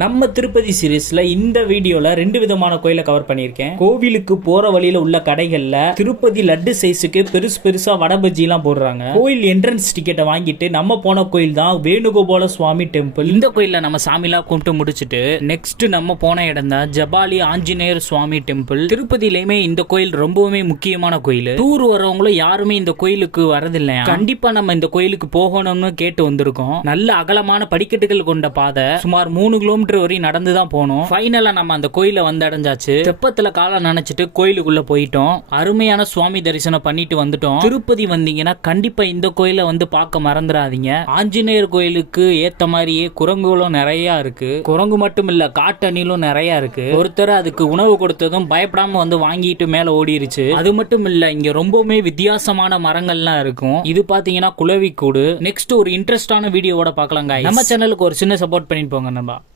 நம்ம திருப்பதி சீரிஸ்ல இந்த வீடியோல 2 விதமான கோயிலை கவர் பண்ணியிருக்கேன். கோவிலுக்கு போற வழியில உள்ள கடைகள்ல திருப்பதி லட்டு சைஸுக்கு பெருசா வடை பஜ்ஜி எல்லாம் போடுறாங்க. கோயில் என்ட்ரன்ஸ் டிக்கெட்டை வாங்கிட்டு நம்ம போன கோயில் தான் வேணுகோபால சுவாமி டெம்பிள். இந்த கோயில்ல நம்ம சாமிலாம் கும்பிட்டு முடிச்சுட்டு நெக்ஸ்ட் நம்ம போன இடம் தான் ஜபாலி ஆஞ்சநேயர் சுவாமி டெம்பிள். திருப்பதியிலுமே இந்த கோயில் ரொம்பவுமே முக்கியமான கோயில். டூர் வரவங்களும் யாருமே இந்த கோயிலுக்கு வரதில்லையா. கண்டிப்பா நம்ம இந்த கோயிலுக்கு போகணும்னு கேட்டு வந்திருக்கோம். நல்ல அகலமான படிக்கட்டுகள் கொண்ட பாதை, சுமார் 3 கிலோமீட்டர் வரை நடந்துதான் போனோம். ஃபைனலா நம்ம அந்த கோயில வந்து அடைஞ்சாச்சு. தெப்பத்துல காலை நினைச்சிட்டு கோயிலுக்குள்ள போயிட்டோம். அருமையான சுவாமி தரிசனம் பண்ணிட்டு வந்துட்டோம். திருப்பதி வந்தீங்கன்னா கண்டிப்பா இந்த கோயில வந்து பார்க்க மறந்துடாதீங்க. ஆஞ்சநேயர் கோயிலுக்கு ஏத்த மாதிரியே குரங்குகளும் நிறைய இருக்கு. குரங்கு மட்டும் இல்ல, காட்டணிலும் நிறைய இருக்கு. ஒருத்தர் அதுக்கு உணவு கொடுத்ததும் பயப்படாம வந்து வாங்கிட்டு மேல ஓடிருச்சு. அது மட்டும் இல்ல, இங்க ரொம்பவுமே வித்தியாசமான மரங்கள்லாம் இருக்கும். இது பாத்தீங்கன்னா குளவிக்கூடு. நெக்ஸ்ட் ஒரு இன்ட்ரெஸ்டான வீடியோவோட பார்க்கலாம். நம்ம சேனலுக்கு ஒரு சின்ன சப்போர்ட் பண்ணிட்டு போங்க. நம்ம